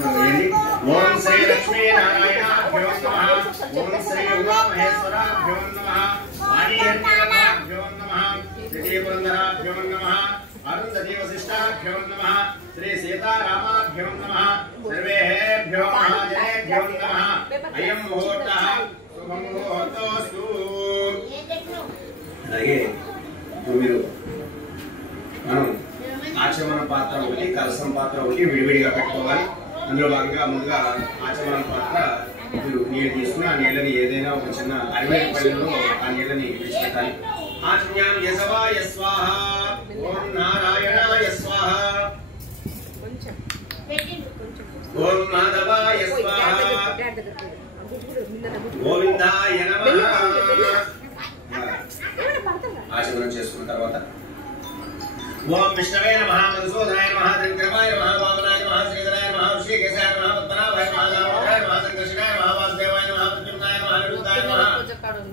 ओम श्री लक्ष्मी नारायणाभ्यो नमः। ओम श्री उमा महेश्वराभ्यो नमः। वाणीयज्ञाभ्यो नमः। श्री पुरंदराभ्यो नमः। अरुंधति वसिष्ठाभ्यो नमः। श्री सीतारामाभ्यो नमः। सर्वेभ्यो महाजनेभ्यो नमः। अयं मुहूर्तः शुभं मुहूर्तोऽस्तु। అలాగే మీరు మనం ఆచమన పాత్ర ఒకటి కలసం పాత్ర ఒకటి విడివిడిగా పెట్టుకోవాలి. అందులో భాగంగా ముందుగా ఆచమన పాత్ర మీరు నీళ్ళు తీసుకుని ఆ నీళ్ళని ఏదైనా ఒక చిన్న అరివేల పళ్ళలో ఆ నీళ్ళని విడిచిపెట్టాలి. ఆచమ్యాం యశవాయ స్వాహ. ఓం నారాయణాయ స్వాహ. ఓం మాధవాయ స్వాహ. గోవిందాయ నమః. ఆచమనం చేసుకున్న తర్వాత ओम विष्णवे नमः। मधुसूदनाय नमः। त्रिविक्रमाय नमः। वामनाय नमः। श्रीधराय नमः। ऋषिकेशाय नमः। पद्मनाभाय नमः। दामोदराय नमः। संकर्षणाय नमः। वासुदेवाय नमः। प्रद्युम्नाय नमः। अनिरुद्धाय नमः।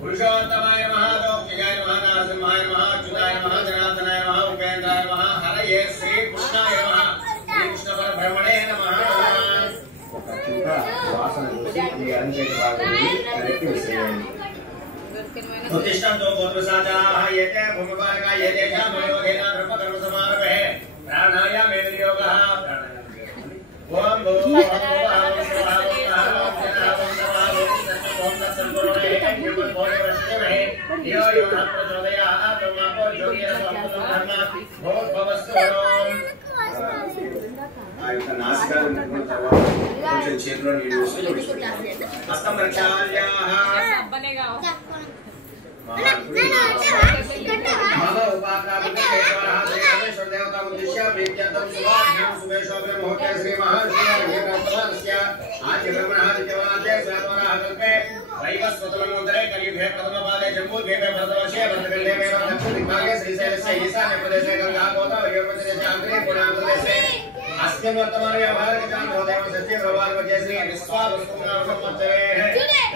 पुरुषोत्तमाय नमः। दौत्यजाय नमः। नरसिंहाय नमः। अच्युताय नमः। जनार्दनाय नमः। उपेन्द्राय नमः। हरये श्री कृष्णाय नमः। श्री कृष्ण परब्रह्मणे नमः। उत्तिष्ठन्तु गोत्रसाजाः येते भूमिपालका येते क्षामयोगेन ब्रह्मकर्मसमारभे प्राणायामे विनियोगः। ओम చేతిలో నీళ్ళు హస్తం రక్షాల్యాః मम उपासनादेवता उद्देश्य प्रीत्यर्थं शुभाभ्यां शुभेशोभे मुहूर्ते श्री महर्षि आद्य ब्रह्मणः दित्यवादे स्वात्मनः कल्पे वैवस्वतमोदरे कलियुगे प्रथमपादे जम्बूद्वीपे भरतवर्षे भरतखण्डे मेव दक्षिणदिग्भागे श्रीशैलस्य ईशान्यप्रदेशे गङ्गागोदावरीप्रदेशे आग्नेये पुराप्रदेशे अस्मिन् वर्तमाने व्यवहारकान् भवदेव सत्ये प्रभावके श्री विश्वावसुनाम संवत्सरेः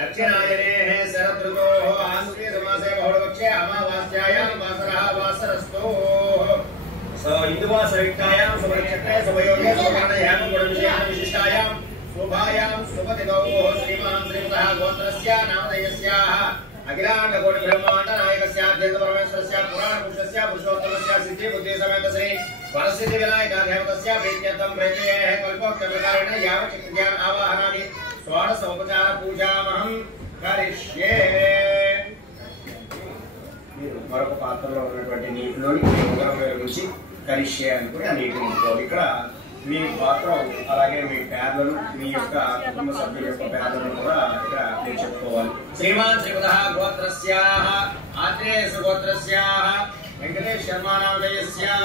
दक्षिणायनेः शरदृतोः आश्विने समासे बहुळपक्षे अमावास्यायां वासरः वासरस्तु स हिन्दुवासरिक्तायां शुभनक्षत्रे शुभयोगे शुभकर्णयां गुणविशेषं विशिष्टायां शुभायां शुभतिथौ श्रीमान् श्रीमतः गोत्रस्य नामधेयस्याः अखिलाण्डकोटि ब्रह्माण्ड नायकस्य अद्वैतपरमेश्वरस्य पुराणपुरुषस्य पुरुषोत्तमस्य सिद्धि बुद्धि समेत श्री वरसिद्धि विनायक देवतस्य प्रीत्यर्थं प्रेतयेः कल्पोक्तप्रकारेण यावज्ञान आवाहनानि षोडश उपचार पूजामहं करिष्ये। మరొక పాత్రలో ఉన్నటువంటి నీటిలోని ఉంగరం వేలు నుంచి కరిష్యే అనుకుని ఆ నీటిని నింపుకోవాలి. ఇక్కడ మీ పాత్రం అలాగే మీ పేర్లను మీ యొక్క కుటుంబ సభ్యుల యొక్క పేర్లను కూడా ఇక్కడ మీరు చెప్పుకోవాలి. శ్రీమాన్ శ్రీమతః గోత్రస్యాః ఆత్రేయ గోత్రస్యాః వెంకటేశ్ శర్మా నామధేయస్యాః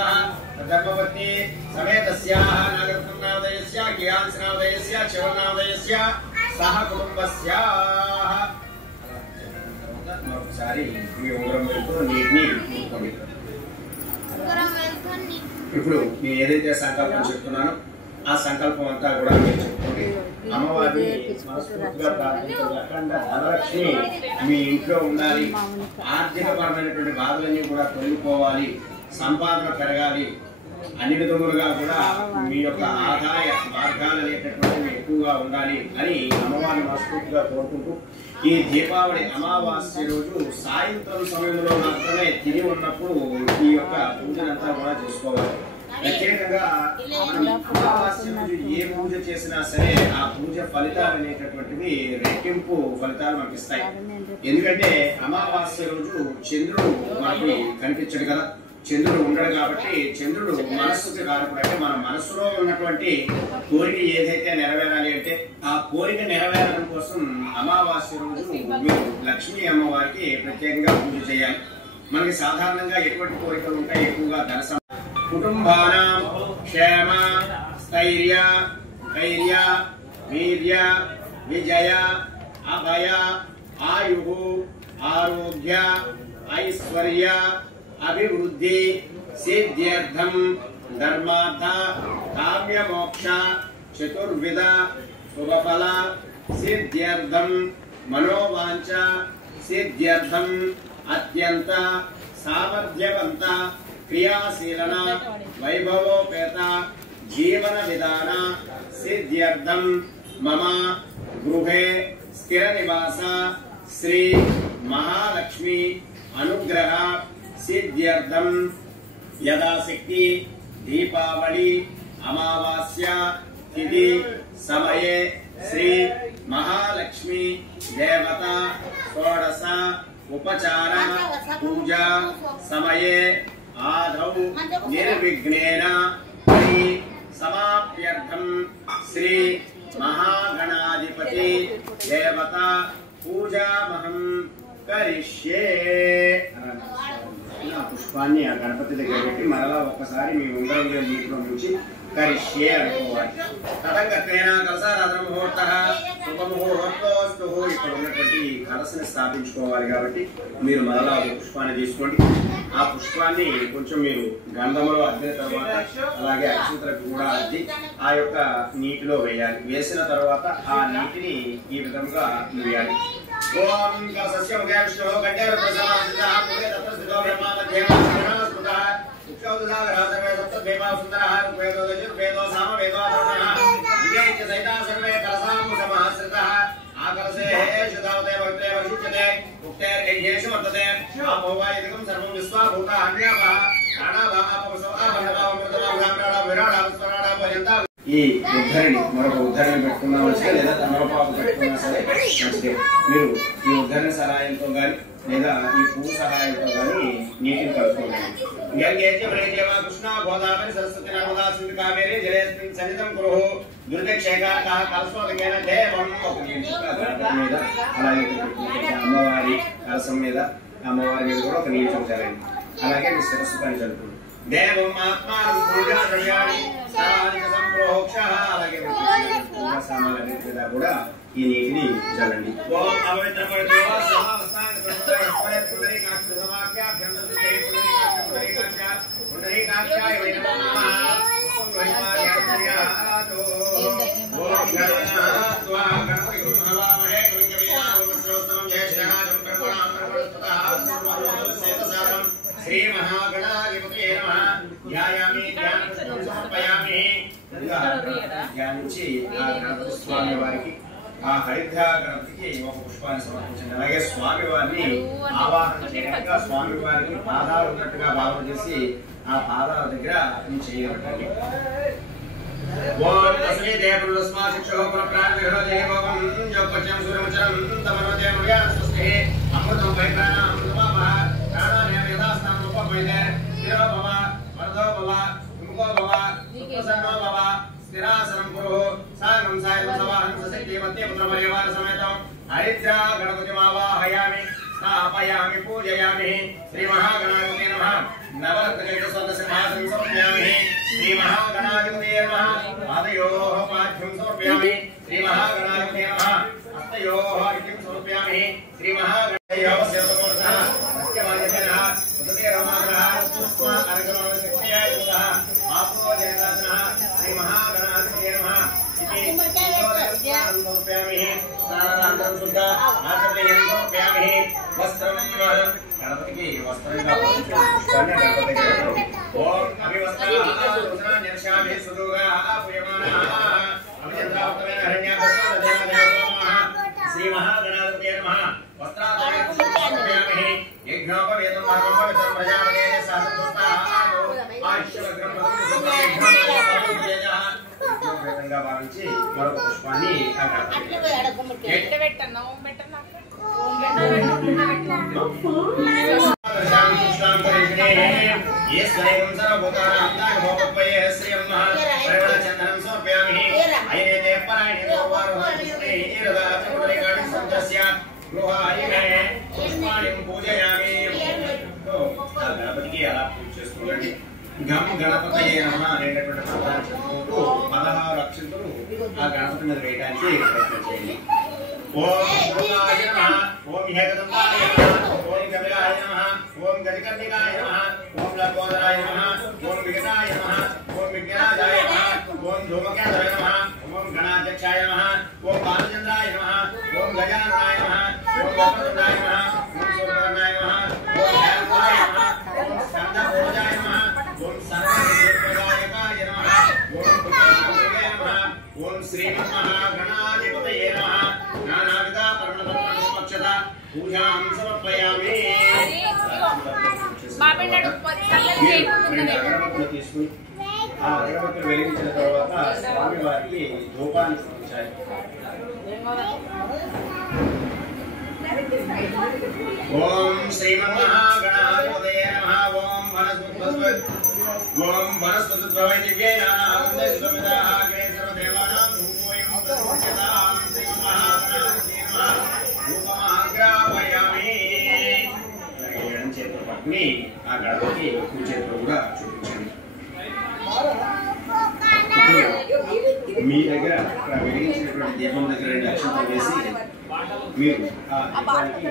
ధర్మపత్ని సమేతస్యాః నాగరత్నం నామధేయస్యాః కియాన్స్ నామధేయస్యాః చవన్ నామధేయస్యాః సహ కుటుంబస్యాః. మరొకసారి మీ ఉంగరం వైపు నీటిని నింపుకోండి. ఇప్పుడు నేను ఏదైతే సంకల్పం చెప్తున్నానో ఆ సంకల్పం అంతా కూడా మీరు చెప్పుకోండి. అమ్మవారిని మనస్ఫూర్తిగా ప్రార్థించాలి. అఖండ ధనలక్ష్మి మీ ఇంట్లో ఉండాలి. ఆర్థికపరమైనటువంటి బాధలన్నీ కూడా తొలగిపోవాలి. సంపాదన పెరగాలి. అన్ని విధములుగా కూడా మీ యొక్క ఆదాయ మార్గాలు అనేటటువంటివి ఎక్కువగా ఉండాలి అని అమ్మవారిని మనస్ఫూర్తిగా కోరుకుంటూ ఈ దీపావళి అమావాస్య రోజు సాయంత్రం సమయంలో మాత్రమే తిని ఉన్నప్పుడు ఈ యొక్క పూజనంతా కూడా చేసుకోవాలి. ప్రత్యేకంగా అమావాస్య రోజు ఏ పూజ చేసినా సరే ఆ పూజ ఫలితాలు అనేటటువంటివి రెట్టింపు ఫలితాలు మనకి ఇస్తాయి. ఎందుకంటే అమావాస్య రోజు చంద్రుడు మనకి కనిపించడు కదా, చంద్రుడు ఉండడు కాబట్టి చంద్రుడు మనస్సుకి కారకుడు. అంటే మన మనస్సులో ఉన్నటువంటి కోరిక ఏదైతే నెరవేరాలి అంటే ఆ కోరిక నెరవేరడం కోసం అమావాస్య రోజు మీరు లక్ష్మీ అమ్మవారికి ప్రత్యేకంగా పూజ చేయాలి. మనకి సాధారణంగా ఎటువంటి కోరికలు ఉంటాయి? ఎక్కువగా ధన కుటుంబానాం క్షేమ స్థైర్య ధైర్య వీర్య విజయ అభయ ఆయు ఆరోగ్య ఐశ్వర్య అభివృద్ధి సిద్ధ్యర్థం ధర్మార్థ కామ్య మోక్ష చతుర్విధ శుభఫల సిద్ధ్యర్థం మనోవాంఛ సిద్ధ్యర్థం అత్యంత సామర్థ్యవంత క్రియాశీలన వైభవోపేత जीवन विधान सिद्ध्यर्थम मम गृहे स्थिर निवास श्री महालक्ष्मी अनुग्रह सिद्ध्यर्थम यदाशक्ति दीपावली अमावास्या तिथि समये श्री महालक्ष्मी देवता षोडश उपचार पूजा समये आदौ निर्विघ्नेन समाप्यर्थम श्री महागणाधिपति देवता पूजा महं करिष्ये। పుష్పాన్ని ఆ గణపతి దగ్గర పెట్టి మరలా ఒక్కసారి మీ ఉంగరం నీటిలో నుంచి కరిష్యే అనుకోవాలి. తదంగత్వేన కలసారాధన ముహూర్త శుభముహూర్తోస్తు. ఇక్కడ ఉన్నటువంటి కలసని స్థాపించుకోవాలి కాబట్టి మీరు మరలా ఒక పుష్పాన్ని తీసుకోండి. ఆ పుష్పాన్ని కొంచెం మీరు గంధములో అద్దిన తర్వాత అలాగే అక్షంతలకు కూడా అద్ది ఆ యొక్క నీటిలో వేయాలి. వేసిన తర్వాత ఆ నీటిని ఈ విధంగా వేయాలి. ఓం కలసస్య ముఖే విష్ణు కంఠే ప్రసమాసితః పూరే తత్ర స్థితో బ్రహ్మ మధ్యే స్మృతః ఉక్షౌదసాగరాసమే సప్తద్వైపా సుందరః ఋగ్వేదో యజుర్వేదో సామవేదో అథర్వణః విజయచ సైతా సర్వే కలసాం సమాశ్రితః ఆకలసే శుదావతే భక్తే వశిష్యతే ఉక్తైర్గైయేషు వర్తతే ఆపోవా యదికం సర్వం విశ్వా భూత అన్యావః ప్రాణావా ఆపవసో ఆపన్నవా అమృతమా భ్రామరాడా విరాడా విస్వరాడా పర్యంత. ఈ ఉద్ధరిణి మరొక ఉద్ధరిణి పెట్టుకున్నా మంచిదే, లేదా తమలపాకు పెట్టుకున్నా సరే మంచిదే. మీరు ఈ ఉద్ధరణ సహాయంతో కానీ లేదా ఈ పువ్వు సహాయంతో కానీ నీటిని కలుపుకోవాలి. కృష్ణ గోదావరి సరస్వతి నర్మదా సింధు కావేరి జలేస్మిన్ సన్నిధం కురు దుర్భిక్షేకాక కలశోదకేన దేవం. ఒక మీద అలాగే అమ్మవారి కలసం మీద అమ్మవారి మీద కూడా ఒక నీళ్ళు చల్లాలండి. అలాగే మీ శిరస్సు పని చదువుతుంది. దేవం ఆత్మానం పూజా ద్రవ్యాన్ని సంప్రోక్ష. అలాగే పూజా సామాన్ల మీద కూడా ఈ నీటిని చల్లండి. శ్రీ మహాగణాధిపతయే నమః. ధ్యాయామి ధ్యానం సమర్పయామి. ధ్యానించి ఆ గణపతి స్వామి వారికి ఆ హరిద్ర గణపతికి ఒక పుష్పాన్ని సమర్పించండి. అలాగే స్వామి వారిని ఆవాహన చేయడానికి స్వామి వారికి పాదాలు ఉన్నట్టుగా భావన చేసి ఆ పాదాల దగ్గర చేయబట్టండి. ఓం తస్మై దేవస్మా శిక్షో ప్రాణవిహృదే భవం జపత్యం సూర్యమచరం తమనోదే మర్యాద స్వస్తి అమృతం వైప్రాణ అమృతమాపః ప్రాణాయామ యథాస్థానం ఉపపైతే స్థిరో భవ వర్ధో భవ విముఖో భవ సుప్రసన్నో భవ స్థిరాసనం కురు సాగం సాయం సవాహం సశక్తి మధ్య పుత్ర పరివార సమేతం హరిద్ర గణపతిమావాహయామి స్థాపయామి పూజయామి. శ్రీ మహాగణాధిపతయే నమః. నవరత్నజైత స్వర్ణసింహాసనం సమర్పయామి. శ్రీ మహాగణాధిపతయే నమః. పాదయోః పాద్యం సమర్పయామి. శ్రీ మహాగణాధిపతయే నమః. హస్తయోః అర్ఘ్యం సమర్పయామి. శ్రీ మహాగణాధిపతయే నమః. సత్యవాదినః సుతతే రమానః పుష్ప అర్ఘ్యం శక్త్యాయ నమః. ఆపో జయదానః. శ్రీ మహాగణాధిపతయే నమః. ఇతి సమర్పయామి. స్నానానంతరం శుద్ధ ఆచమనీయం సమర్పయామి. వస్త్రం గణపతికి వస్త్రంగా పుష్పాన్ని గణపతి దగ్గర. ఓం అభివస్త్రామి సుదూగా పూయమానః అభిచంద్రావతమైన హరణ్యాభస్మదేవదేవోమః. శ్రీ మహాగణాధిపతయే నమః. వస్త్రాదయ సమర్పయామి. యజ్ఞోపవేదం పరమపవిత్రం ప్రజాపతే శాసనపుస్తాః ఆయుష్యవగ్రం విధంగా భావించి మరొక పుష్పాన్ని గణపతికి అలా పూజ చేసుకోండి. గమ్ గణపతయే నమః అనేటటువంటి మంత్రాన్ని 16 అక్షంతలు ఆ గణపతి మీద వేయడానికి ప్రయత్నం చేయండి. ఓం శివాయ నమః. ఓం హేకదంతాయ నమః. ఓం కపిలాయ నమః. ఓం గజకర్ణికాయ నమః. ఓం లకోదరాయ నమః. ఓం విఘ్నాయ నమః. ఓం విఘ్నరాజాయ నమః. ఓం ధూమకేతవే నమః. ఓం గణాధ్యక్షాయ నమః. ఓం బాలచంద్రాయ నమః. ఓం గజాననాయ నమః. ఓం వక్రతుండాయ నమః. ఓం సూర్యవర్ణాయ నమః. ఓం హేమకులాయ నమః. ఓం స్కందపూజాయ నమః. ఓం సర్వదేవప్రదాయకాయ నమః. ఓం महागणाधिपतये नमः नानाविध पर्वतपक्षता पूजां समर्पयामि అగరబత్తులు తీసుకుని ఆ అగరబత్తులు వెలిగించిన తర్వాత స్వామి వారికి ధూపాన్ని చూపించాలి. ఓం శ్రీమన్మహాగణాధిపతయే నమః. ఓం వనస్పతిద్వై దివ్యై నానావిధై సుమిదాః అగ్రే సర్వదేవానాం ధూపోయం ప్రతిష్ఠితాం శ్రీమన్మహాగణాధిపతయే నమః. ధూపమాగ్రాపయామి. ఎడం చేతితో పట్టుకుని ఆ గణపతి కుడి చేతిలో కూడా చూపించండి. మీ దగ్గర అక్కడ వెలిగించినటువంటి దీపం దగ్గర 2 అక్షంతలు వేసి మీరు ఆ దీపానికి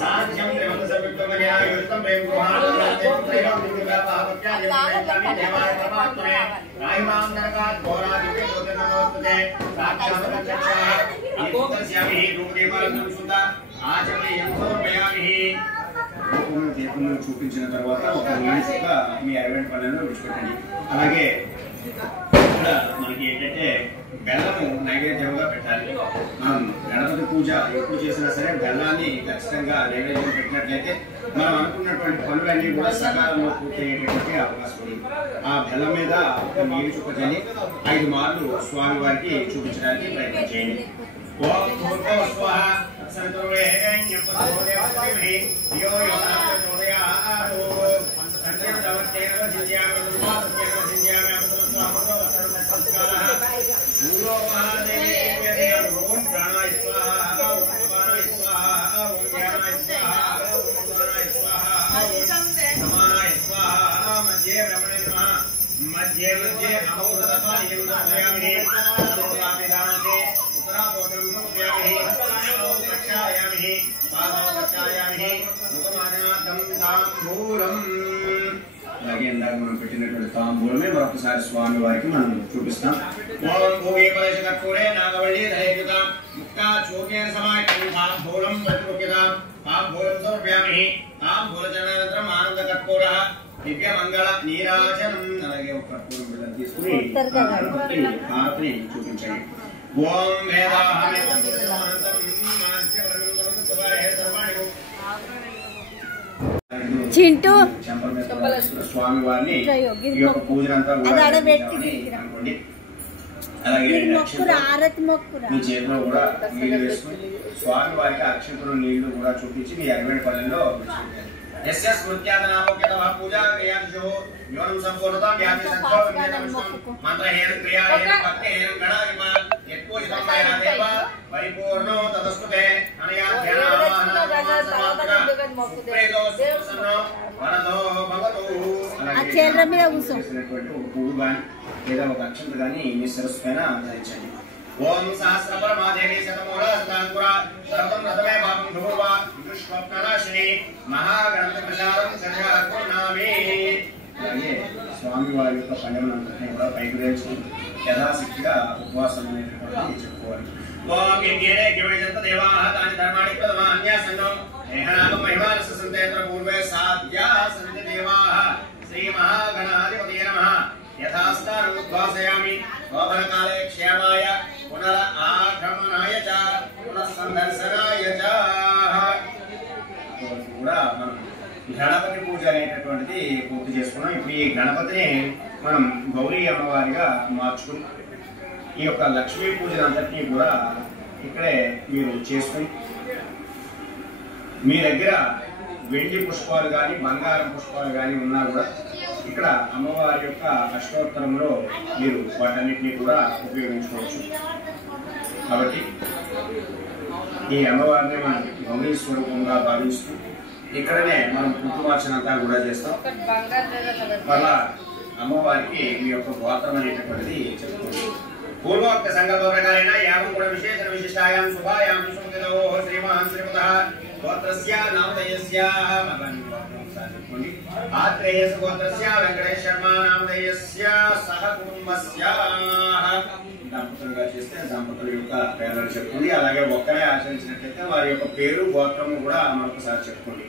సాధ్యం దేవత సవిత్వమయా యుక్తం ప్రేమ గృహాణం త్రైలోక్యమిలా పాపత్యాయ దేవాయ దేవాయ పరమాత్మనే రాయిమాం నరకాత్ ఘోరాదివ్య జ్యోతిర్నమోస్తుతే సాక్షాత్ ప్రత్యక్షః ఏకస్యామి రూపదేవాలం సుత ఆచమయం సమర్పయామి. దీపంలో చూపించిన తర్వాత ఒక నిమిషంక మీ అరవెంట్ పళ్ళను విడిచిపెట్టండి. అలాగే ఇక్కడ మనకి ఏంటంటే బెల్లము నైవేద్యంగా పెట్టాలి. మనం గణపతి పూజ ఎప్పుడు చేసినా సరే బెల్లాన్ని ఖచ్చితంగా నైవేద్యం పెట్టినట్లయితే మనం అనుకున్నటువంటి పనులన్నీ కూడా సకాలంలో పూర్తయ్యేటటువంటి అవకాశం ఉంది. ఆ బెల్లం మీద నీరు చుక్కజల్లి 5 మార్లు స్వామి వారికి చూపించడానికి ప్రయత్నం చేయండి. ఓం భూర్భువః సంతుర్వేదన్యం పదోదేవస్మై ధియో యో న ప్రచోదయాత్ సంజయ దవచ్చేన జిజ్యామ దుర్వాసస్యేన జిజ్యామ అమృతో వసరసత్కారః భూలో మహాదేవే ఓం ప్రాణాయ స్వాహా ఓం అపానాయ స్వాహా ఓం జ్ఞానాయ స్వాహా ఓం ఉదానాయ స్వాహా ఓం సమానాయ స్వాహా మధ్యే బ్రహ్మణే నమః మధ్యే మధ్యే అమృతతపాని యుదాయామి సోతాపిదాంతే उत्तरापोटं समर्पयामि प्रक्षालयामि पादौ प्रक्षालयामि मुखमाजनार्थं ताम्बूलं. అలాగే ఇందాక మనం పెట్టినటువంటి తాంబూలమే మరొకసారి స్వామి వారికి మనం చూపిస్తాం. ఓం భూమి పరేష కర్పూరే నాగవల్లి ధైర్యుత ముక్తా చూర్ణేన సమాయకం తాంబూలం ప్రతిముఖ్యతాం తాంబూలం సమర్పయామి. తాంబూలచరణానంతరం ఆనంద కర్పూరః దివ్య మంగళ నీరాజనం. అలాగే ఒక కర్పూరం బిళ్ళను తీసుకుని హారతిని చూపించండి. ఓం వేదాహమితం పురుషమానంతం మాస్యవర్ణం కరోతు సభాయ సర్వాణి చింటూ స్వామి వారిని ఈ యొక్క పూజనంతా అనుకోండి. అలాగే మీ చేతిలో కూడా నీళ్లు వేసుకుని స్వామి వారికి అక్షంతలు నీళ్లు కూడా చూపించి మీ అరవై పల్లెల్లో यस्य स्मृत्यादनामोक्यतः पूजा क्रियादिषु न्यूनं सम्पूर्णतां व्यापि सत्त्वं मन्त्रहेन क्रियाहेन भक्तेन गणाधिप यत्पूजितं मया देव परिपूर्णो तदस्तुते अनया ध्यानावाहनप्रेतो सुप्रसन्नो वरदो भवतु. అక్షర మీద కూర్చో. పువ్వు గాని లేదా ఒక అక్షంత గాని మీ శిరస్సు పైన ధరించండి. ఓం సహస్రపరమాదేవి శతమూల శతాంకుర సర్వం రథమే భావం ధ్రువ విష్ణుస్వప్నరాశిని మహాగణపతి ప్రసాదం సర్వార్పణామి. అలాగే స్వామి వారి యొక్క పండుగనంతటినీ కూడా పైకి వేసుకుని యథాశక్తిగా ఉపవాసం అనేటువంటిది చెప్పుకోవాలి. ఓం ఇంకేనే కివైజంత దేవాః తాని ధర్మాణి ప్రథమాన్యాసన్నో నేహనాగం మహిమానస్య సంతేత్ర పూర్వే సాధ్యా సంత దేవాః శ్రీ మహాగణాధిపతయే నమః. యథాస్థానం ఉద్వాసయామి. శోభనకాలే క్షేమాయ పునర ఆగమనాయ చ పునఃసందర్శనాయ చ. కూడా మనం గణపతి పూజ అనేటటువంటిది పూర్తి చేసుకున్నాం. ఇప్పుడు ఈ గణపతిని మనం గౌరీ అమ్మవారిగా మార్చుకుని ఈ యొక్క లక్ష్మీ పూజ అంతటినీ కూడా ఇక్కడే మీరు చేసుకుని మీ దగ్గర వెండి పుష్పాలు కానీ బంగారం పుష్పాలు కానీ ఉన్నా కూడా ఇక్కడ అమ్మవారి యొక్క అష్టోత్తరంలో మీరు వాటన్నిటినీ కూడా ఉపయోగించుకోవచ్చు. కాబట్టి ఈ అమ్మవారిని మనం గౌరీ స్వరూపంగా భావిస్తూ ఇక్కడనే మనం కుంకుమార్చనంతా కూడా చేస్తాం. మళ్ళా అమ్మవారికి మీ యొక్క గోత్రం అనేటటువంటిది చెప్తుంది. పూర్వోక్త సంకల్ప ప్రకారేణ యాగం కూడా విశేష విశిష్టాయాం శుభాయాం సుమతితో శ్రీమాన్ శ్రీమతః గోత్రస్య నామధేయస్య చెప్పండి. ఆత్రేయస్ గోత్రస్య వెంకటేశ్ శర్మ నామధేయస్య సహ కుటుంబస్య. దంపతులుగా చేస్తే దంపతుల యొక్క పేర్లను చెప్పుకోండి. అలాగే ఒక్కరే ఆచరించినట్లయితే వారి యొక్క పేరు గోత్రము కూడా మరొకసారి చెప్పుకోండి.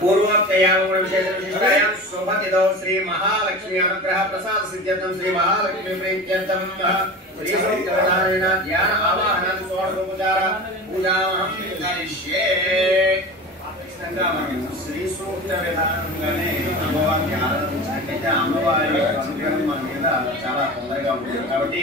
पूर्वोक्तयाम विशेष विशिष्टायां शोभतिदौ श्री महालक्ष्मी अनुग्रह प्रसाद सिद्ध्यर्थं श्री महालक्ष्मी प्रीत्यर्थं श्री सूक्तविधानेन ध्यान आवाहनं षोडशोपचार पूजामहं करिष्ये। श्री सूक्त విధానంగానే అమ్మవారిని ఆరాధించినట్లయితే అమ్మవారి అనుగ్రహం మన మీద చాలా తొందరగా ఉంటుంది కాబట్టి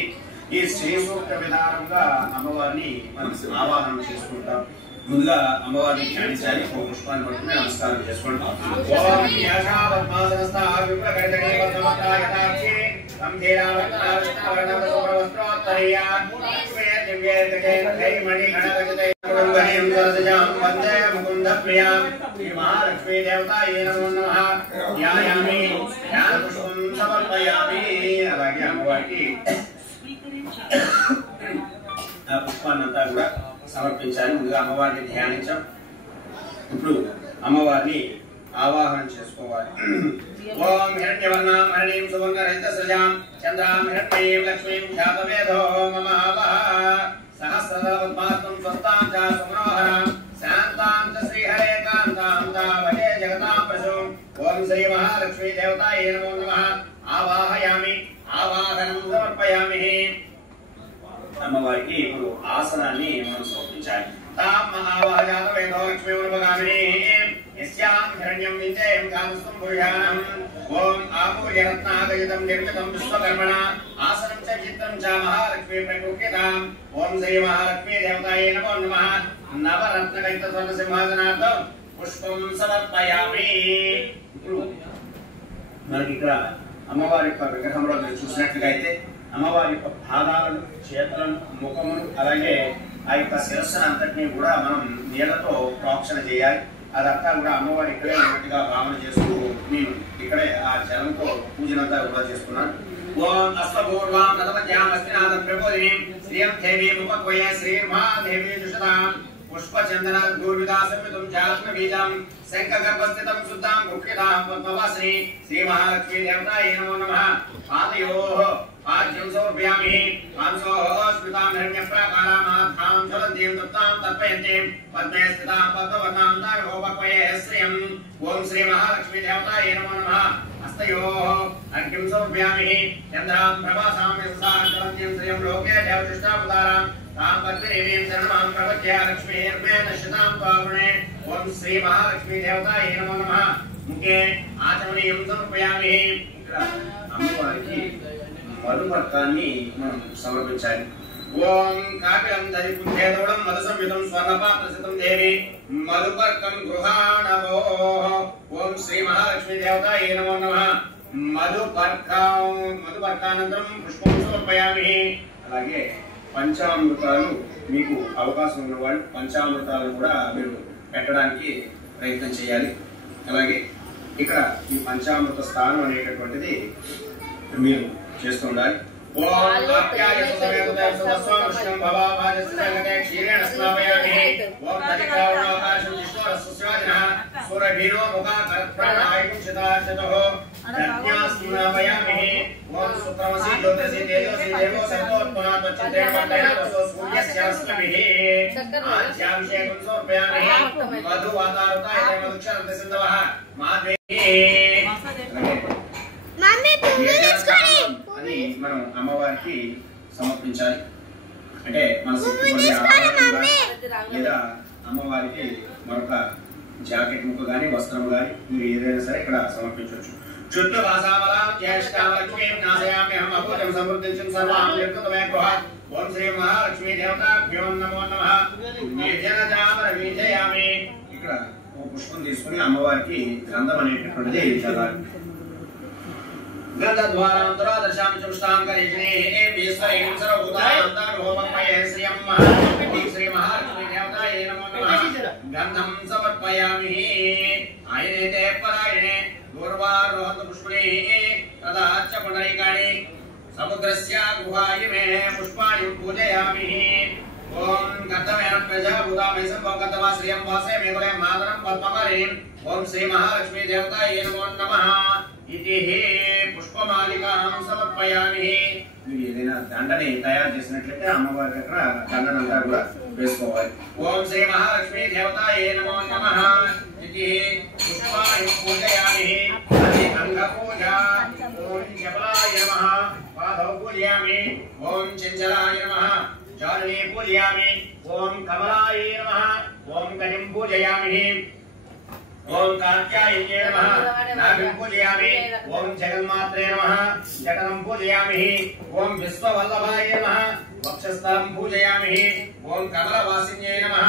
ఈ శ్రీ సూక్త విధానంగా అమ్మవారిని మనం ఆవాహనం చేసుకుంటాం। ముందుగా అమ్మవారిని ధ్యానించాలి। పుష్పాన్ని పట్టుకుని నమస్కారం చేసుకుంటాం। ఓం యాశావద్మాసనస్థ విప్రకరితనే వద్మత్రాయతాక్షి సంధేరావత్తనావస్తవర్ణం సుప్రవస్త్రోత్తరయ్య లక్ష్మే దివ్యేతకే ధైమణి గణపతితే కుంభహీం సరసజాం వందే ముకుంద ప్రియాం శ్రీ మహాలక్ష్మీ దేవతాయే నమో నమః। ధ్యాయామి ధ్యానపుష్పం సమర్పయామి। అలాగే అమ్మవారికి ఆ పుష్పాన్నంతా కూడా సమర్పించాలి। ముందుగా అమ్మవారిని ధ్యానించాం। ఇప్పుడు అమ్మవారిని ఆవాహనం చేసుకోవాలి। ఓం హిరణ్యవర్ణాం హరిణీం సువర్ణరహిత సృజాం చంద్రాం హిరణ్యీం లక్ష్మీం ఖ్యాతవేదో మమ ఆవహ సహస్రదళపద్మాస్తం స్వస్తాం చ సుమనోహరాం శాంతాం చ శ్రీహరే కాంతాం తావజే జగతాం ప్రసూం। ఓం శ్రీ మహాలక్ష్మీ దేవతాయే నమో నమః। ఆవాహయామి ఆవాహనం సమర్పయామి। అమ్మవారికి ఇప్పుడు ఆసనాన్ని మనం సమర్పించాలి। తాం మహావాజాత వేదో లక్ష్మీ ఉన్మగామిని యస్యాం హిరణ్యం విందేయం కామస్తం భూయానం। ఓం ఆమూల్యరత్నాగయుతం నిర్మితం విశ్వకర్మణ ఆసనం చ చిత్రం చ మహాలక్ష్మీ ప్రకృత్యతాం। ఓం శ్రీ మహాలక్ష్మీ దేవతాయే నమో నమః। నవరత్నగయుత స్వర్ణ సింహాసనార్థం పుష్పం సమర్పయామి। ఇప్పుడు మనకి ఇక్కడ అమ్మవారి యొక్క విగ్రహంలో మీరు చూసినట్లుగా అయితే అమ్మవారి యొక్క పాదాలను చేతులను ముఖమును అలాగే ఆ యొక్క శిరస్సును అంతటినీ కూడా మనం నీళ్లతో ప్రోక్షణ చేయాలి। అదంతా కూడా అమ్మవారి ఇక్కడే ఉన్నట్టుగా భావన చేస్తూ నేను ఇక్కడే ఆ జలంతో పూజనంతా కూడా చేసుకున్నాను। ఓం అస్వపూర్వాం నదమధ్యాం అస్తినాథం ప్రబోధినీం శ్రీయం దేవీం ఉపక్వయే శ్రీర్మహాదేవీ దుషతాం పుష్పచందన గూర్విదాసమితం జాత్మబీజం శంఖగర్భస్థితం శుద్ధాం గుప్యతాం పద్మవాసిని శ్రీ మహాలక్ష్మీ దేవతాయే నమో నమః। పాదయోః ఆజ్యం సమర్పయామి। మాంసోః స్మితాం హిరణ్యప్రాకారామాధాం జ్వలంతీం తప్తాం తర్పయంతీం పద్మే స్థితాం పద్మవర్ణాం తాయోపక్వయే శ్రియం। ఓం శ్రీ మహాలక్ష్మీ దేవతాయే నమో నమః। హస్తయోః అర్ఘ్యం సమర్పయామి। చంద్రాం ప్రభాసాం యస్సాం జ్వలంతీం శ్రియం లోకే దేవశిష్టావతారాం తాం పద్మినీం శరణమాం ప్రపద్య లక్ష్మీర్మే నశ్యతాం త్వావృణే। ఓం శ్రీ మహాలక్ష్మీ దేవతాయే నమో నమః। ముఖే ఆచమనీయం సమర్పయామి। ఇక్కడ అమ్మవారికి మధుపర్కాన్ని మనం సమర్పించాలి। ఓం కాపిలం ధరిపుంధేదౌడం మధుసంయుతం స్వర్ణపాత్రసితం దేవి మధుపర్కం గృహాణవో। ఓం శ్రీ మహాలక్ష్మీ దేవతాయే నమో నమః। మధుపర్కానంతరం పుష్పం సమర్పయామి। అలాగే పంచామృతాలు మీకు అవకాశం ఉన్నవాళ్ళు పంచామృతాలు కూడా మీరు పెట్టడానికి ప్రయత్నం చేయాలి। అలాగే ఇక్కడ ఈ పంచామృత స్థానం అనేటటువంటిది మీరు చేస్తుండాలి। ఓం ఆప్యాయ సమేత సస్వామృష్ణం భవాభాజస్సంగతే క్షీరేణ స్నాపయామి। ఓం తదికావనాకాశం విశ్వరస్స్వాదినః సూరభీనో ముఖాకర్ప్రణాయుషితాచతః దత్యాస్నాపయామి। ఓం సుప్రమసి జ్యోతిసి తేజసి దేవో సర్వోత్పన్నాత్మచిత్తేన పట్టేన వసో సూర్యస్యాస్మిభిః ఆజ్యాభిషేకం సమర్పయామి। మధువాతారుతాయ మధుక్షరంత సింధవః మాధ్వేః అని మనం అమ్మవారికి సమర్పించాలి। అంటే మన లేదా అమ్మవారికి మరొక జాకెట్ ముక్క గానీ వస్త్రం గానీ మీరు ఏదైనా సరే ఇక్కడ సమర్పించవచ్చు। చుట్టూ వాసావలాం జ్యేష్ఠాలక్ష్మీం నాశయామ్యహం అభూతం సమృద్ధించం సర్వాం నిర్గతమే గృహాత్। ఓం శ్రీ మహాలక్ష్మీ దేవతాభ్యో నమో నమః। నిర్జనజామర విజయామి। ఇక్కడ ఒక పుష్పం తీసుకుని అమ్మవారికి గంధం అనేటటువంటిది చల్లాలి। గంధద్వారాంతరాదర్శామి చుష్టాం కరిష్ణే ఈశ్వరీం సర్వభూతాంతర్హోమక్వయే శ్రియం శ్రీ మహాలక్ష్మీ దేవతాయే నమో నమః। గంధం సమర్పయామి। ఆయనేతే పరాయణే గౌరవారోహత పుష్పణే తదాచ పుండరీకాణి సముద్రస్య గుహాయిమే పుష్పాణి పూజయామి। ఓం గంధమేన ప్రజాభూతామై సంభవగతవా శ్రియం వాసే మేఘలే మాతరం పద్మకరీం। ఓం శ్రీ మహాలక్ష్మీ దేవతాయే నమో నమః। इति పుష్పమాలికాం సమర్పయామి। మీరు ఏదైనా దండని తయారు చేసినట్లయితే అమ్మవారి దగ్గర దండనంతా కూడా వేసుకోవాలి। ఓం శ్రీ మహాలక్ష్మీ దేవతాయే నమో నమః। ఇది पुष्पाणि पूजयामि अति अंगपूजा ओम जपलाय नमः पादौ पूजयामि ओम चंचलाय नमः जाह्नवी पूजयामि ओम कमलाय नमः ओम कलिं पूजयामि ओम कात्यायने नमः नाभिं पूजयामि ओम जगन्मात्रे नमः जगनं पूजयामि ओम विश्ववल्लभाय नमः वक्षस्थलं पूजयामि ओम कमलवासिन्ये नमः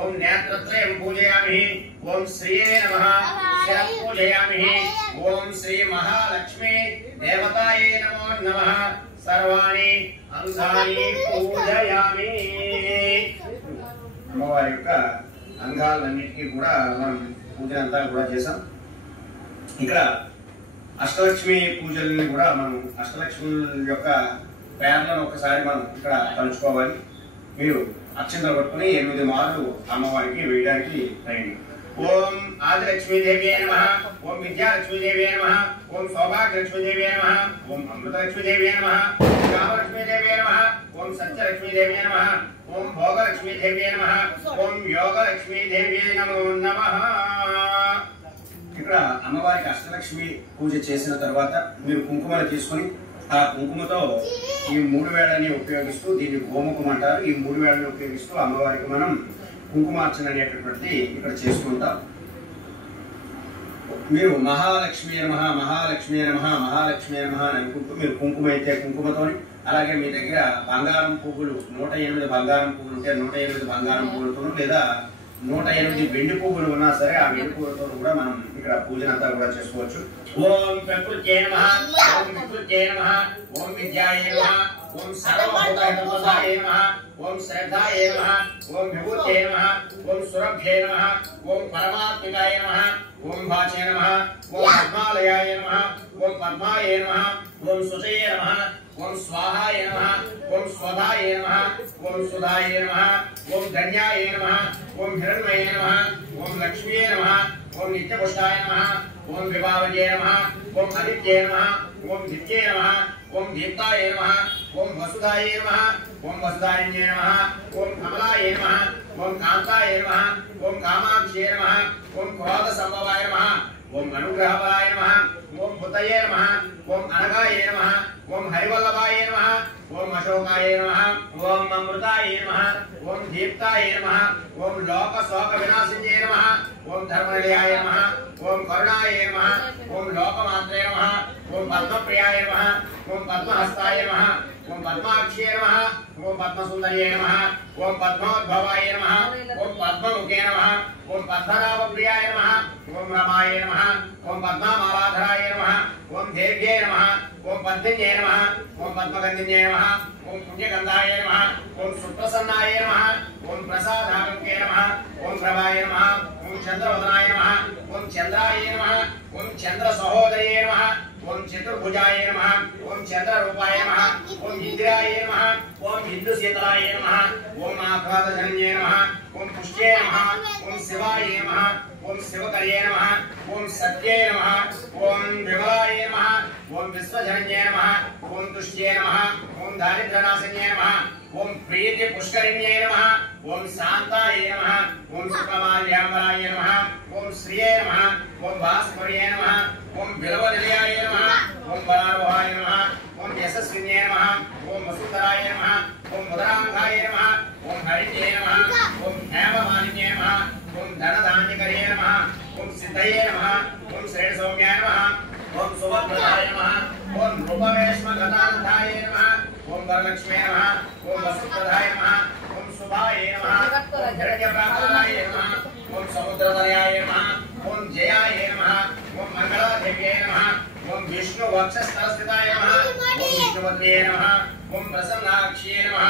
ओम नेत्रत्रयं पूजयामि ओम श्रिये नमः शिरं पूजयामि ओम श्री महालक्ष्मी देवताये नमो नमः सर्वाणि अंगानि पूजयामि అమ్మవారి యొక్క అంగాలన్నిటికీ కూడా మనం పూజ అంతా కూడా చేసాం. ఇక్కడ అష్టలక్ష్మి పూజల్ని కూడా మనం అష్టలక్ష్మి యొక్క పేర్లను ఒకసారి మనం ఇక్కడ తలుచుకోవాలి. మీరు అక్షంతలు పట్టుకుని 8 మార్లు అమ్మవారికి వేయడానికి రండి. ఓం ఆదిలక్ష్మీదేవ్యే నమః ఓం విద్యాలక్ష్మీదేవ్యే నమః ఓం సౌభాగ్యలక్ష్మీదేవ్యే నమః ఓం అమృతలక్ష్మీదేవ్యే నమః ఓం కామలక్ష్మీదేవ్యే నమః ఓం సత్యలక్ష్మీదేవ్యే నమః ఓం భోగలక్ష్మీదేవ్యే నమః ఓం యోగలక్ష్మీదేవ్యే నమో నమః. ఇక్కడ అమ్మవారికి అష్టలక్ష్మి పూజ చేసిన తర్వాత మీరు కుంకుమను తీసుకుని ఆ కుంకుమతో ఈ 3 వేళని ఉపయోగిస్తూ, దీన్ని గోముఖం అంటారు, ఈ 3 వేళని ఉపయోగిస్తూ అమ్మవారికి మనం కుంకుమార్చన అనేటటువంటిది ఇక్కడ చేసుకుంటాం. మీరు మహాలక్ష్మి నమః మహాలక్ష్మి నమః మహాలక్ష్మి నమః అని అనుకుంటూ మీరు కుంకుమ అయితే కుంకుమతోని, అలాగే మీ దగ్గర బంగారం పువ్వులు 108 బంగారం పువ్వులు ఉంటే 108 బంగారం పువ్వులతోనూ, లేదా 108 వెండి పువ్వులు ఉన్నా సరే ఆ వెండి పువ్వులతో కూడా మనం ఇక్కడ పూజనంతా కూడా చేసుకోవచ్చు. ఓం ప్రకృత్యై నమః ఓం వికృత్యై నమః ఓం విద్యాయై నమః ఓం సర్వభూతహితప్రదాయై నమః ఓం శ్రద్ధాయై నమః ఓం విభూత్యై నమః ఓం సురభ్యై నమః ఓం పరమాత్మికాయ నమః ఓం వాచే నమః ఓం పద్మాలయాయ నమః ఓం పద్మాయై నమః ఓం సుజయే నమః ఓం స్వాహాయ నమః ఓం స్వధాయ నమః ఓం సుధాయ నమః ఓం ధన్యాయ నమః ఓం హిరణ్మయే నమః ఓం లక్ష్మీయే నమః ఓం నిత్యపుష్టాయ నమః ఓం విభావజే నమః ఓం ఆదిత్యే నమః ఓం దిత్యే నమః ఓం దీప్తాయ నమః ఓం వసుధాయ నమః ఓం వసుధారిణ్యే నమః ఓం కమలాయ నమః ఓం కాంతాయ నమః ఓం కామాక్షే నమః ఓం క్రోధ సంభవాయ నమః ఓం అనుగ్రహపరాయ నమః ఓం భూతయే నమః ఓం అనగాయ నమః ఓం హరివల్లభాయ నమః ఓం అశోకాయ నమః ఓం అమృతాయ నమః ఓం దీప్తాయ నమః ఓం లోక శోక వినాశిన్యే నమః ఓం ధర్మనిలయాయ నమః ఓం కరుణాయ నమః ఓం లోకమాత్రే నమః ఓం పద్మప్రియాయ నమః ఓం పద్మహస్తాయ నమః ఓం పద్మాక్షే నమః ఓం పద్మసుందర్యే నమః ఓం పద్మోద్భవాయ నమః ఓం పద్మముఖే నమః ఓం పద్మనాభప్రియాయ నమః ఓం రమాయ నమః ఓం పద్మమాలాధరాయ నమః ఓం దేవ్యే నమః ఓం పద్మిన్యే నమః ఓం పద్మగంధిన్యే నమః ఓం పుణ్యగంధాయ నమః ఓం సుప్రసన్నాయ నమః ఓం ప్రసాదాగంకే నమః ఓం ప్రభాయ నమః ఓం చంద్రవదనాయ నమః ఓం చంద్రాయ నమః ఓం చంద్ర సహోదరే నమః ఓం చతుర్భుజాయ నమః ఓం చంద్రరూపాయ నమః ఓం ఇంద్రాయ నమః ఓం హిందూ శీతలాయ నమః ఓం ఆఘాతజన్యే నమః ఓం పుష్ట్యే నమః ఓం శివాయ నమః ఓం శివకర్యే నమః ఓం సత్యే నమః ఓం విమలాయ నమః ఓం విశ్వజన్యే నమః ఓం తుష్ట్యే నమః ఓం దారిద్ర్యనాశన్యే నమః ఓం ప్రీతి పుష్కరిణ్యే నమః ఓం శాంతాయ నమః ఓం సుఖమాల్యాంబరాయ నమః ఓం శ్రియే నమః ఓం భాస్కర్యే నమః ఓం బిలవనిలయాయ నమః ఓం బలారోహాయ నమః ఓం యశస్విన్యే నమః ఓం వసుంధరాయ నమః ఓం ముదరాంగాయ నమః ఓం హరిణ్యే నమః ఓం హేమమాలిన్యే నమః ఓం ధనధాన్యకర్యే నమః ఓం సిద్ధయే నమః ఓం శ్రేయసౌమ్యాయ నమః ఓం సుభద్రదాయ నమః ఓం రూపవేశ్మగతానందాయ నమః ఓం వరలక్ష్మే నమః ఓం వసుప్రదాయ నమః ఓం శుభాయ నమః ఓం హిరణ్యప్రాకారాయ నమః ఓం సముద్రతనయాయ నమః ఓం జయాయ నమః ఓం మంగళాదేవ్యే నమః ఓం విష్ణు వక్షస్థలస్థితాయ నమః ఓం విష్ణువత్యే నమః ఓం ప్రసన్నాక్షే నమః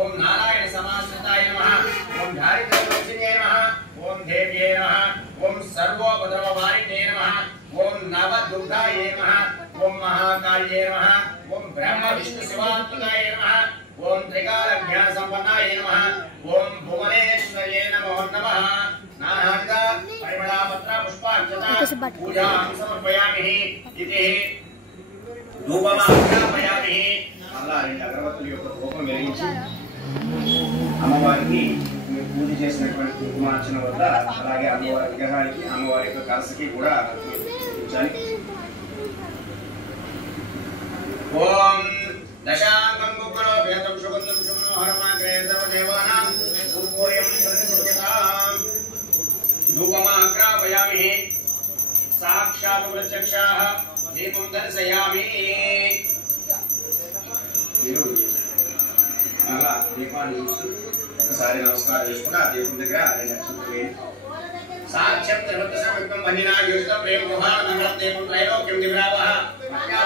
ఓం నారాయణ సమాశ్రితాయ నమః ఓం దారిద్ర్యనాశిన్యే నమః ఓం దేవ్యే నమః ఓం సర్వోపద్రవవారిణ్యే నమః ఓం నవదుగ్ధాయ నమః ఓం మహాకాళ్యే నమః ఓం బ్రహ్మ విష్ణు శివాత్మకాయ నమః ఓం త్రికాల జ్ఞాన సంపన్నాయ నమః ఓం భువనేశ్వర్యే నమో నమః నానావిధ పరిమళపత్ర పుష్పాక్షత పూజాం సమర్పయామి ఇతి ధూపమాగ్రాపయామి. అలా 2 అగరబత్తుల యొక్క ధూపం వెలిగించి అమ్మవారికి పూజ చేసినటువంటి కుంకుమార్చన వద్ద అలాగే అమ్మవారి విగ్రహానికి అమ్మవారి యొక్క కలసకి కూడా ఉంచాలి. ఓం దశాంగం గుగ్గులో వేదం సుగంధం సుమనోహరమాగ్రే సర్వదేవానాం ధూపోయం ప్రతిష్ఠితాం ధూపమాగ్రాపయామి సాక్షాత్ ప్రత్యక్షాః దీపం దర్శయామి. మీరు అలా దీపాన్ని చూసి ఒకసారి నమస్కారం చేసుకుంటే ఆ దీపం దగ్గర 2 అక్షంతలు వేయండి. సాక్ష్యం త్రివత్సరం భజనా యోజిత ప్రేమ గుహాన మంగళం దీపం త్రైలోక్యం దివ్యావహ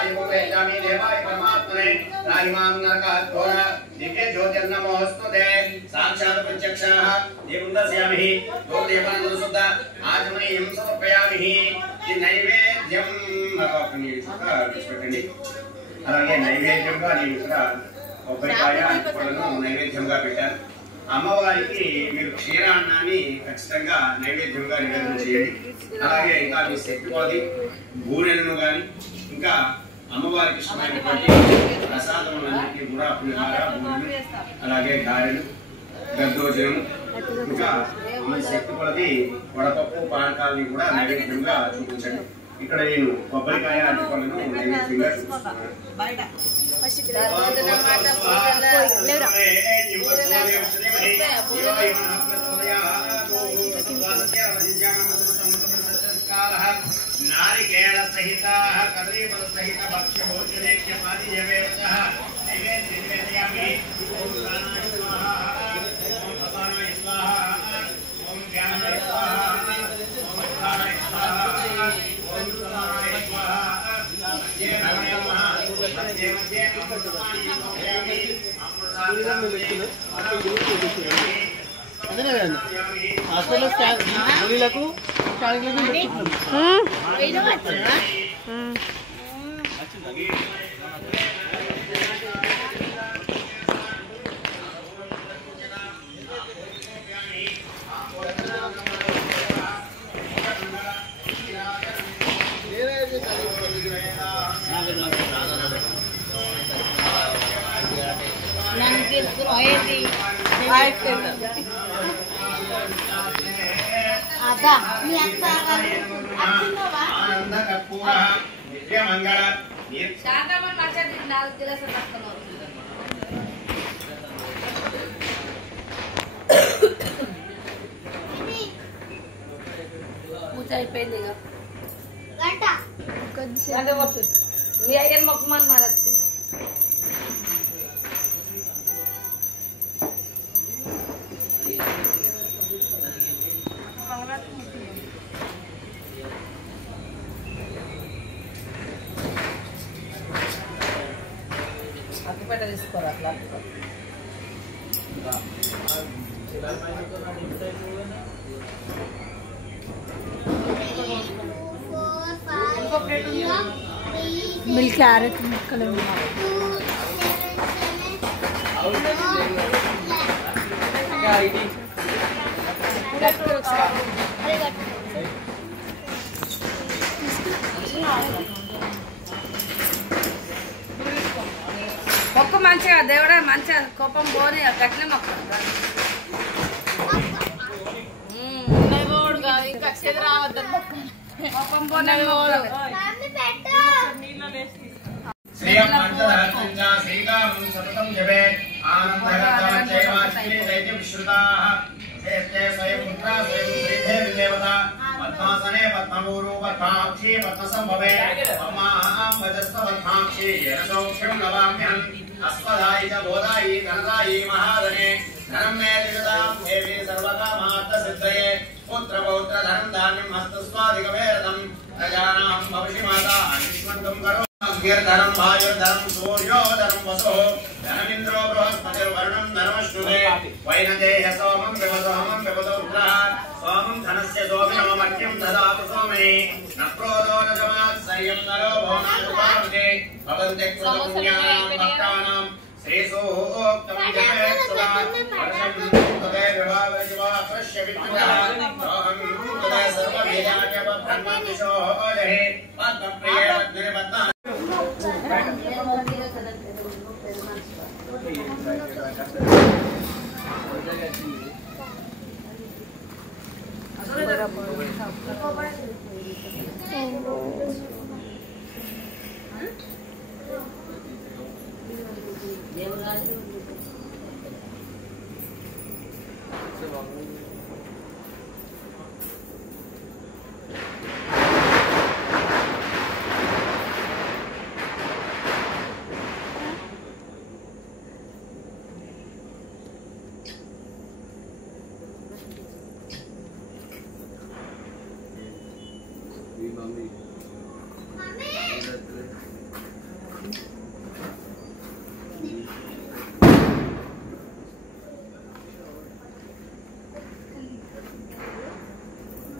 దీపం వేయామి దేవాయ పరమాత్మనే రాహిమాం నరకాత్ఘోర దివ్య జ్యోతిర్నమోస్తుతే సాక్షాత్ ప్రత్యక్షాః దీపం దర్శయామి. గోదీపానంద శుద్ధ ఆచమనీయం సమర్పయామి. ఈ నైవేద్యం పెట్టండి. అలాగే నైవేద్యంగా నేను ఇక్కడ కొబ్బరికాయ అరటిపళ్ళను నైవేద్యంగా పెట్టాను. అమ్మవారికి మీరు క్షీరాన్నాన్ని ఖచ్చితంగా నైవేద్యంగా నివేదన చేయండి. అలాగే ఇంకా మీ శక్తి కొలది బూరెలను కానీ ఇంకా అమ్మవారికి ఇష్టమైనటువంటి ప్రసాదములన్నింటినీ కూడా పులిహార బూరెలు అలాగే గారెలు గద్దోజనం ఇంకా మీ శక్తి కొలది వడపప్పు పానకాలని కూడా నైవేద్యంగా చూపించండి. ఇక్కడ నేను కొబ్బరికాయ అరటిపళ్ళను నైవేద్యంగా చూపిస్తున్నాను. నారికేళ సహిత కదలీఫల సహిత భక్ష్య భోజనేక్య పాదీయవేశః నైవేద్యామి. ఓం ప్రాణాయ స్వాహ ఓం సమానాయ స్వాహ ఓం జ్ఞానాయ స్వాహ ఓం ప్రాణాయ స్వాహ ఓం సమానాయ స్వాహ. హాస్పిటల్ గోళీలకు పూజ అయిపోయింది. మీ అయ్యని మొక్కమని మరి వచ్చి అగ్గిపెట్ట తీసుకోరు అట్లా. మిల్క్ క్యారెట్ ముక్కలు మొక్క మంచిగా దేవుడా మంచిగా కోపం పోని గట్టిన మొక్క ఇంకా చెది రావద్దు. కోపం పోనీ శ్రీయం పంచదహస్యంచ శ్రీకారం సతతం జపే ఆనందగతం చైవాస్మి దైత్యవిశ్రుతాః సేత్తే స్వయం పుత్ర స్వయం శ్రీధే విదేవత పద్మాసనే పద్మభూరు పద్మాక్షి పద్మసంభవే పద్మాం వజస్వ పద్మాక్షి ఏన సౌఖ్యం నవామ్యం అస్మదాయి చ బోధాయి ధనదాయి మహాధనే ధనం మే దిగదాం దేవి సర్వకామార్థ సిద్ధయే పుత్ర పౌత్ర ధనం ధాన్యం హస్తస్వాదికవేరతం ప్రజానాం భవిషి మాతా నిష్మంతం కరో ధనం వాయుర్ధనం సూర్యోధనం వసో ధనమింద్రో బృహస్పతిర్వరుణం ధనమశ్నుతే వైనదేయ సోమం వివసోమం వివదోగ్ర సోమం ధనస్య సోమినోమర్క్యం దదాతు సోమిని న క్రోధో న జమాత్సర్యం నరో భవనానుపావతే భవంతి కృతపుణ్యానాం భక్తానాం శ్రీసూక్తం జపేత్ సదా వర్షం తదే విభావజివా పశ్య విద్యుతః రోహం తదే సర్వవేదాన్యవ బ్రహ్మవిశోజహే పద్మప్రియే పద్మపద్మ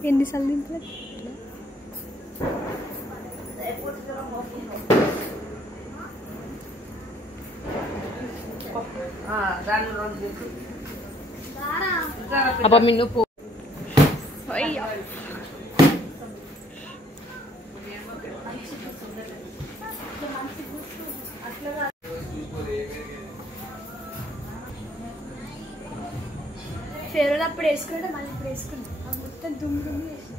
ఎన్నిసార్లు తింటారు? అబ్బా మిన్ను పో ఫేర్వెల్ అప్పుడు వేసుకుంటే మళ్ళీ ఇప్పుడు వేసుకుంటాం మొత్తం దుమ్ము దుమ్ము వేసి